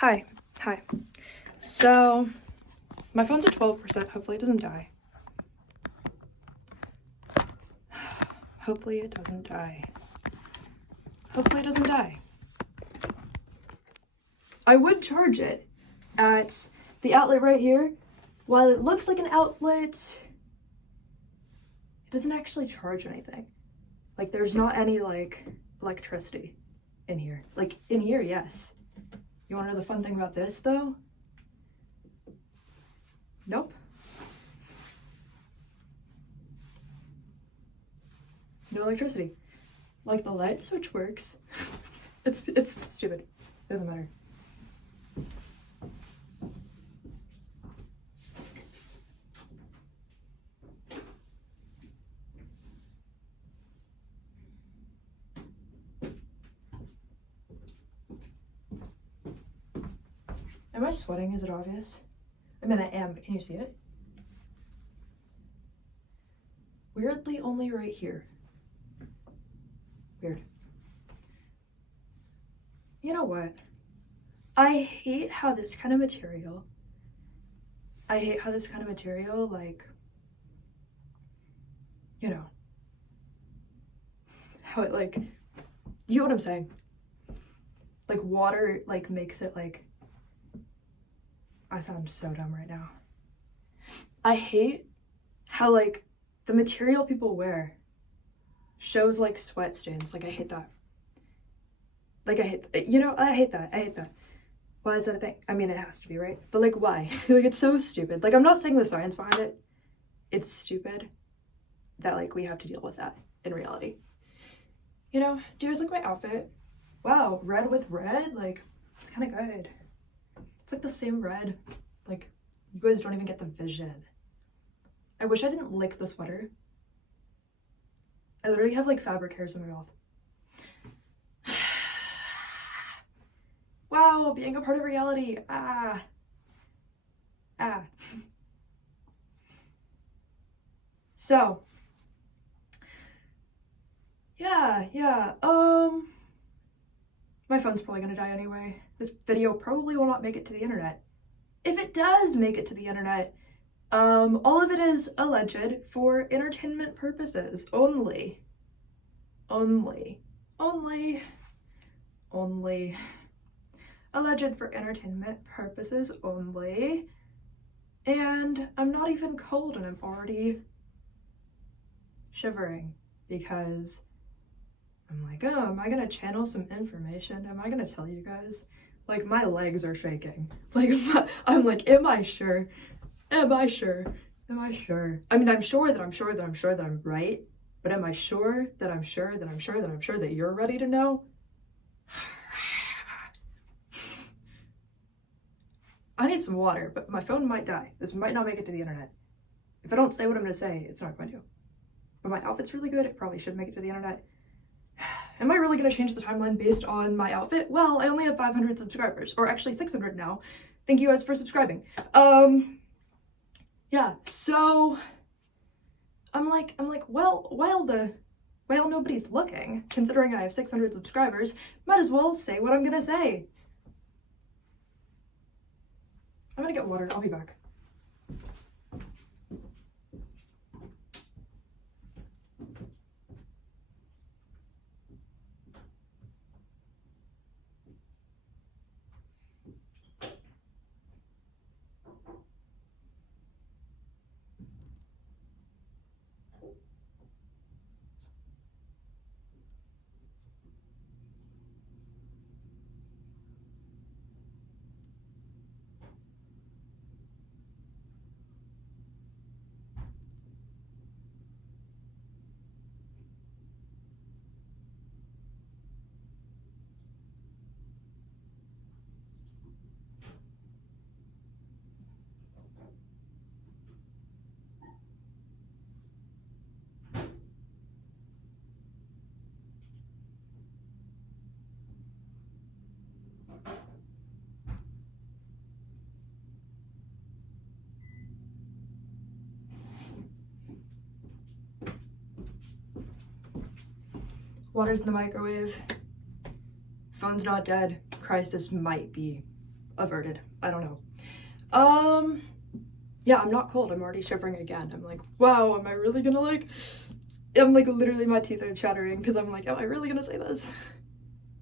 Hi. So, my phone's at 12%. Hopefully it doesn't die. Hopefully it doesn't die. I would charge it at the outlet right here. While it looks like an outlet, it doesn't actually charge anything. Like, there's not any, like, electricity in here. Like, in here, yes. You wanna know the fun thing about this, though? Nope. No electricity. Like, the light switch works. It's stupid. Doesn't matter. Am I sweating? Is it obvious? I mean, I am, but can you see it? Weirdly, only right here. Weird. You know what? I hate how this kind of material, like, you know, how it, like, you know what I'm saying? Like, water, like, makes it, like, I sound so dumb right now. I hate how, like, the material people wear shows, like, sweat stains. Like, I hate that. Like, I hate that. Why is that a thing? I mean, it has to be, right? But, like, why? Like, it's so stupid. Like, I'm not saying the science behind it. It's stupid that, like, we have to deal with that in reality. You know, do you guys like my outfit? Wow, red with red? Like, it's kind of good. It's like the same red. Like, you guys don't even get the vision. I wish I didn't lick the sweater. I literally have, like, fabric hairs in my mouth. Wow, being a part of reality. So, yeah, my phone's probably gonna die anyway. This video probably will not make it to the internet. If it does make it to the internet, all of it is alleged for entertainment purposes only. Alleged for entertainment purposes only. And I'm not even cold and I'm already shivering because I'm like, oh, am I gonna channel some information? Am I gonna tell you guys? Like, my legs are shaking. Like, I'm like, am I sure? I mean, I'm sure that I'm right, but am I sure that you're ready to know? I need some water, but my phone might die. This might not make it to the internet. If I don't say what I'm gonna say, it's not going to. But my outfit's really good. It probably should make it to the internet. Am I really gonna change the timeline based on my outfit? Well, I only have 500 subscribers, or actually 600 now. Thank you guys for subscribing. Yeah, so I'm like, well, while nobody's looking, considering I have 600 subscribers, might as well say what I'm gonna say. I'm gonna get water. I'll be back. Water's in the microwave. Phone's not dead. Crisis might be averted. I don't know. Yeah, I'm not cold. I'm already shivering again. I'm like, wow, am I really gonna like, I'm like literally my teeth are chattering because I'm like, am I really gonna say this?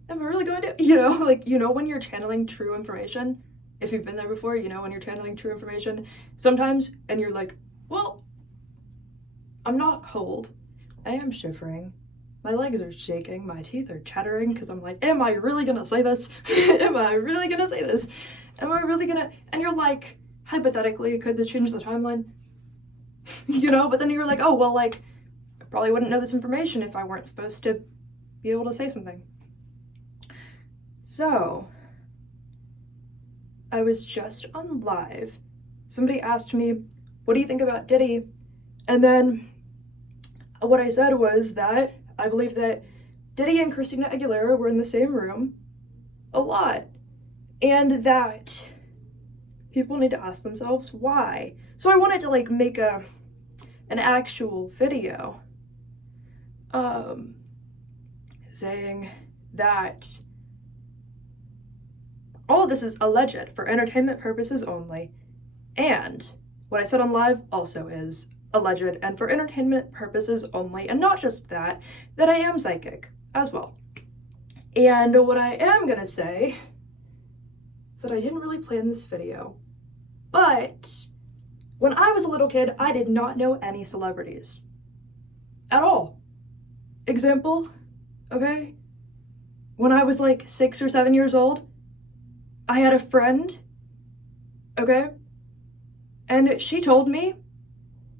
Am I really going to, you know, like, you know, when you're channeling true information, if you've been there before, you know, when you're channeling true information sometimes, and you're like, well, I'm not cold. I am shivering. My legs are shaking. My teeth are chattering because I'm like, am I really gonna say this? Am I really gonna say this? Am I really gonna, and you're like, hypothetically, could this change the timeline? You know, but then you're like, oh, well, like, I probably wouldn't know this information if I weren't supposed to be able to say something. So, I was just on live. Somebody asked me, what do you think about Diddy? And then what I said was that I believe that Diddy and Christina Aguilera were in the same room a lot. And that people need to ask themselves why. So I wanted to like make an actual video saying that all of this is alleged for entertainment purposes only, and what I said on live also is alleged and for entertainment purposes only, and not just that, that I am psychic as well. And what I am gonna say is that I didn't really plan this video, but when I was a little kid, I did not know any celebrities at all. Example, okay? When I was like 6 or 7 years old, I had a friend, okay? And she told me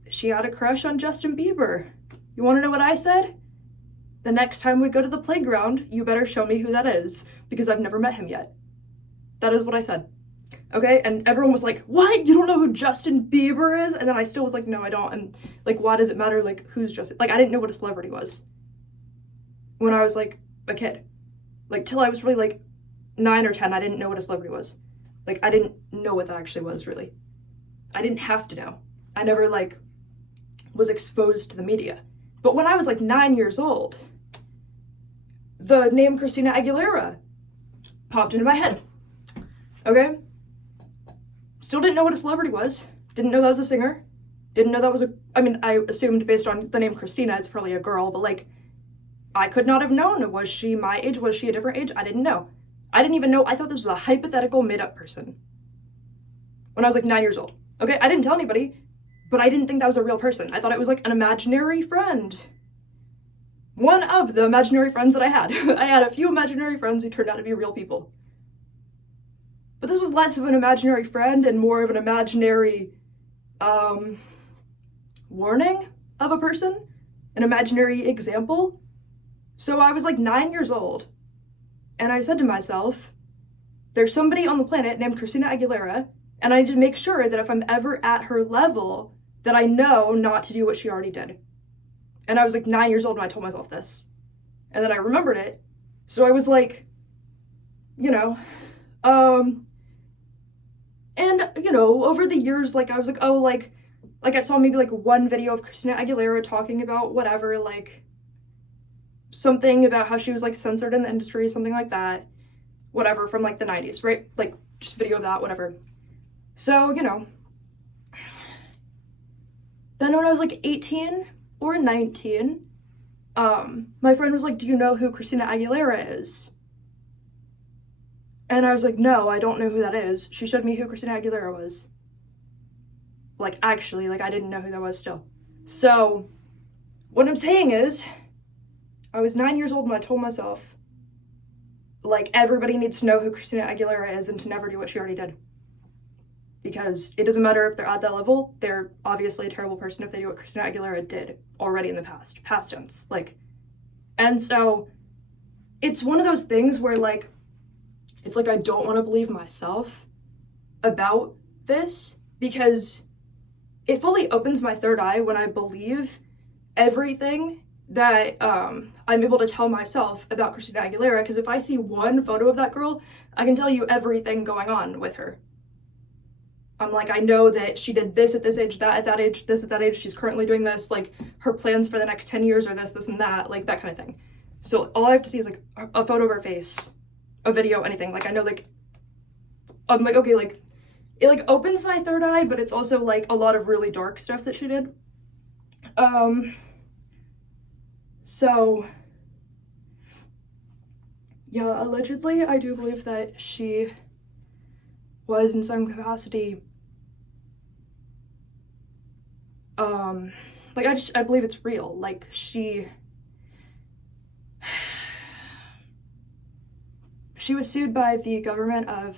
she had a crush on Justin Bieber. You wanna know what I said? The next time we go to the playground, you better show me who that is, because I've never met him yet. That is what I said. Okay, and everyone was like, what? You don't know who Justin Bieber is? And then I still was like, no, I don't. And like, why does it matter? Like, who's Justin? Like, I didn't know what a celebrity was when I was like a kid. Like, till I was really like 9 or 10, I didn't know what a celebrity was. Like, I didn't know what that actually was, really. I didn't have to know. I never like was exposed to the media. But when I was like 9 years old, the name Christina Aguilera popped into my head. Okay? Still didn't know what a celebrity was. Didn't know that was a singer. Didn't know that was I mean, I assumed based on the name Christina, it's probably a girl, but like, I could not have known. Was she my age? Was she a different age? I didn't know. I didn't even know. I thought this was a hypothetical made-up person when I was like 9 years old. Okay? I didn't tell anybody, but I didn't think that was a real person. I thought it was like an imaginary friend. One of the imaginary friends that I had. I had a few imaginary friends who turned out to be real people. But this was less of an imaginary friend and more of an imaginary warning of a person, an imaginary example. So I was like 9 years old, and I said to myself, there's somebody on the planet named Christina Aguilera, and I need to make sure that if I'm ever at her level, that I know not to do what she already did. And I was like 9 years old when I told myself this. And then I remembered it. So I was like, you know, and, you know, over the years, like, I was like, oh, like I saw maybe, like, one video of Christina Aguilera talking about whatever, like, something about how she was, like, censored in the industry, something like that. Whatever, from, like, the 90s, right? Like, just video of that, whatever. So, you know. Then when I was, like, 18 or 19, my friend was like, do you know who Christina Aguilera is? And I was like, no, I don't know who that is. She showed me who Christina Aguilera was. Like, actually, like, I didn't know who that was still. So, what I'm saying is, I was 9 years old when I told myself, like, everybody needs to know who Christina Aguilera is and to never do what she already did. Because it doesn't matter if they're at that level, they're obviously a terrible person if they do what Christina Aguilera did already in the past tense. Like, and so, it's one of those things where, like, it's like I don't want to believe myself about this because it fully opens my third eye when I believe everything that I'm able to tell myself about Christina Aguilera, because if I see one photo of that girl, I can tell you everything going on with her. I'm like, I know that she did this at this age, that at that age, this at that age, she's currently doing this, like, her plans for the next 10 years are this, and that, like, that kind of thing. So all I have to see is, like, a photo of her face, a video, anything. Like, I know, like, I'm like, okay, like, it like opens my third eye, but it's also like a lot of really dark stuff that she did. So yeah, allegedly, I do believe that she was in some capacity, like, I believe it's real. Like, she was sued by the government of,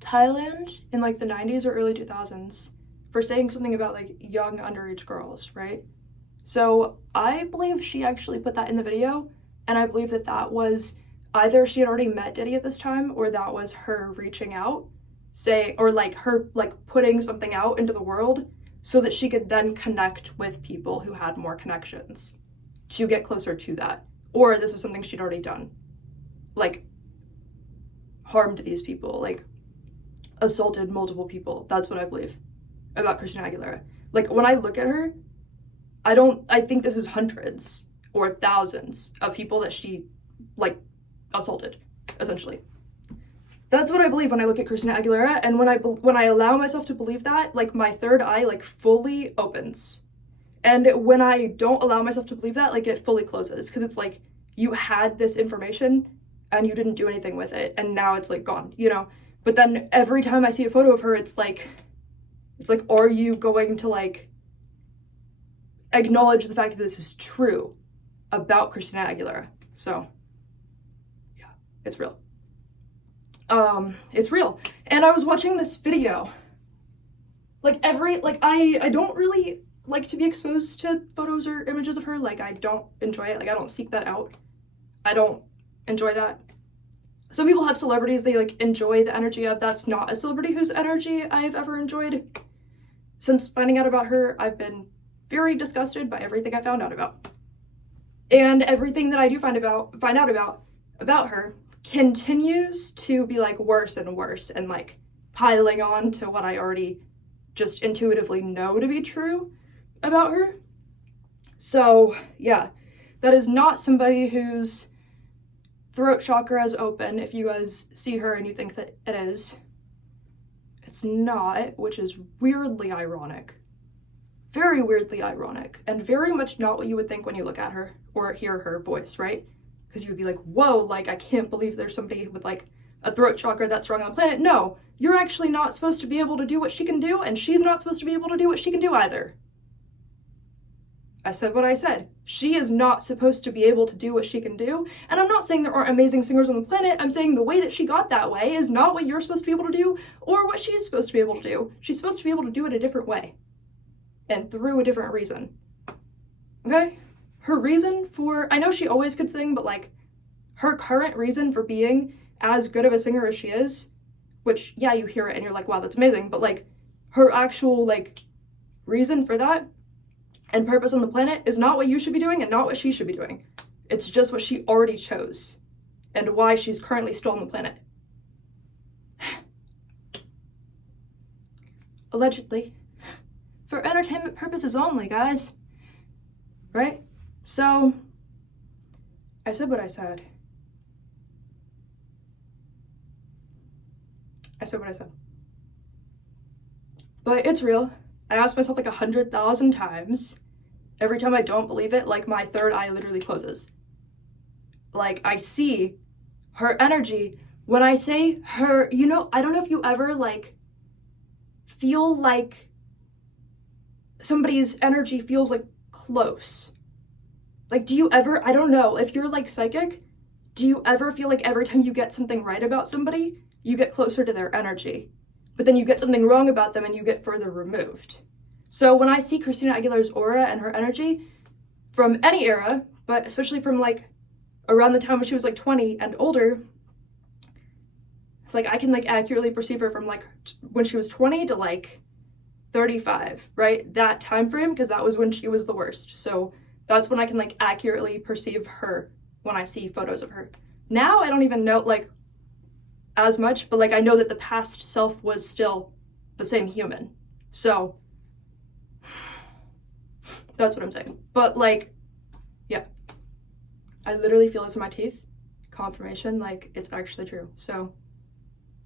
Thailand in like the 90s or early 2000s for saying something about like young underage girls, right? So I believe she actually put that in the video, and I believe that that was either she had already met Diddy at this time, or that was her reaching out, saying, or like her like putting something out into the world so that she could then connect with people who had more connections to get closer to that. Or this was something she'd already done, like harmed these people, like assaulted multiple people. That's what I believe about Christina Aguilera. Like, when I look at her, I think this is hundreds or thousands of people that she like assaulted, essentially. That's what I believe when I look at Christina Aguilera, and when I allow myself to believe that, like, my third eye like fully opens. And when I don't allow myself to believe that, like, it fully closes, because it's like you had this information and you didn't do anything with it, and now it's like gone, you know? But then every time I see a photo of her, it's like, are you going to like acknowledge the fact that this is true about Christina Aguilera? So yeah, it's real. It's real. And I was watching this video. Like, I don't really like to be exposed to photos or images of her. Like, I don't enjoy it. Like, I don't seek that out. I don't enjoy that. Some people have celebrities they like enjoy the energy of. That's not a celebrity whose energy I've ever enjoyed. Since finding out about her, I've been very disgusted by everything I found out about. And everything that I do find out about her continues to be like worse and worse, and like piling on to what I already just intuitively know to be true about her. So yeah, that is not somebody whose throat chakra is open. If you guys see her and you think that it is, it's not, which is weirdly ironic. Very weirdly ironic, and very much not what you would think when you look at her or hear her voice, right? Because you would be like, whoa, like, I can't believe there's somebody with like a throat chakra that strong on the planet. No, you're actually not supposed to be able to do what she can do, and she's not supposed to be able to do what she can do either. I said what I said. She is not supposed to be able to do what she can do. And I'm not saying there aren't amazing singers on the planet. I'm saying the way that she got that way is not what you're supposed to be able to do or what she's supposed to be able to do. She's supposed to be able to do it a different way and through a different reason. Okay? Her reason for, I know she always could sing, but like her current reason for being as good of a singer as she is, which, yeah, you hear it and you're like, wow, that's amazing. But like her actual like reason for that and purpose on the planet is not what you should be doing and not what she should be doing. It's just what she already chose and why she's currently still on the planet. Allegedly. For entertainment purposes only, guys. Right? So, I said what I said. I said what I said. But it's real. I asked myself like 100,000 times. Every time I don't believe it, like my third eye literally closes. Like I see her energy. When I say her, you know, I don't know if you ever like feel like somebody's energy feels like close. Like, do you ever, I don't know, if you're like psychic, do you ever feel like every time you get something right about somebody, you get closer to their energy? But then you get something wrong about them and you get further removed. So when I see Christina Aguilera's aura and her energy from any era, but especially from like around the time when she was like 20 and older, it's like I can like accurately perceive her from like when she was 20 to like 35, right? That time frame, because that was when she was the worst. So that's when I can like accurately perceive her when I see photos of her. Now I don't even know like as much, but like I know that the past self was still the same human. So that's what I'm saying. But like, yeah, I literally feel this in my teeth. Confirmation, like it's actually true. So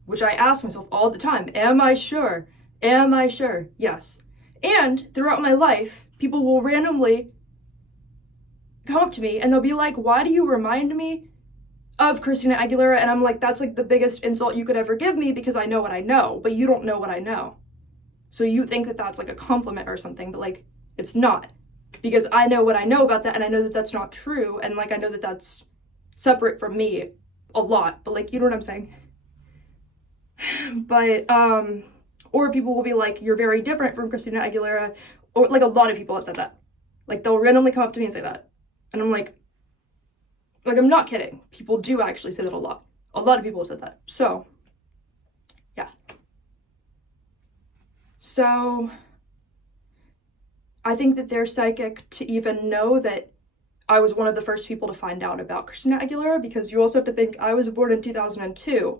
which I ask myself all the time, am I sure? Am I sure? Yes. And throughout my life, people will randomly come up to me and they'll be like, why do you remind me of Christina Aguilera? And I'm like, that's like the biggest insult you could ever give me, because I know what I know, but you don't know what I know. So you think that that's like a compliment or something, but like, it's not, because I know what I know about that, and I know that that's not true, and like I know that that's separate from me a lot, but like, you know what I'm saying? But or people will be like, you're very different from Christina Aguilera, or like a lot of people have said that. Like they'll randomly come up to me and say that, and I'm like I'm not kidding. People do actually say that a lot. A lot of people have said that. So yeah. So I think that they're psychic to even know that I was one of the first people to find out about Christina Aguilera, because you also have to think I was born in 2002,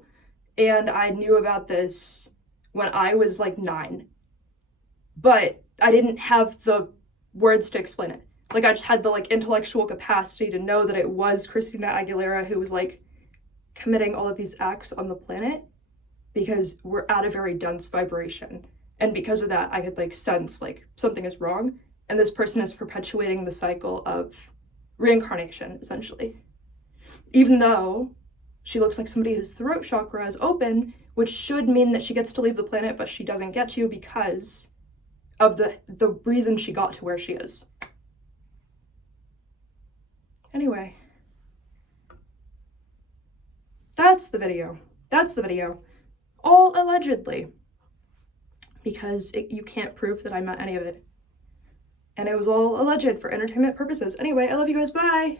and I knew about this when I was like 9. But I didn't have the words to explain it. Like I just had the like intellectual capacity to know that it was Christina Aguilera who was like committing all of these acts on the planet, because we're at a very dense vibration. And because of that, I could like sense like something is wrong, and this person is perpetuating the cycle of reincarnation, essentially. Even though she looks like somebody whose throat chakra is open, which should mean that she gets to leave the planet, but she doesn't get to because of the reason she got to where she is. Anyway, that's the video. That's the video. All allegedly. Because you can't prove that I meant any of it. And it was all alleged for entertainment purposes. Anyway, I love you guys. Bye!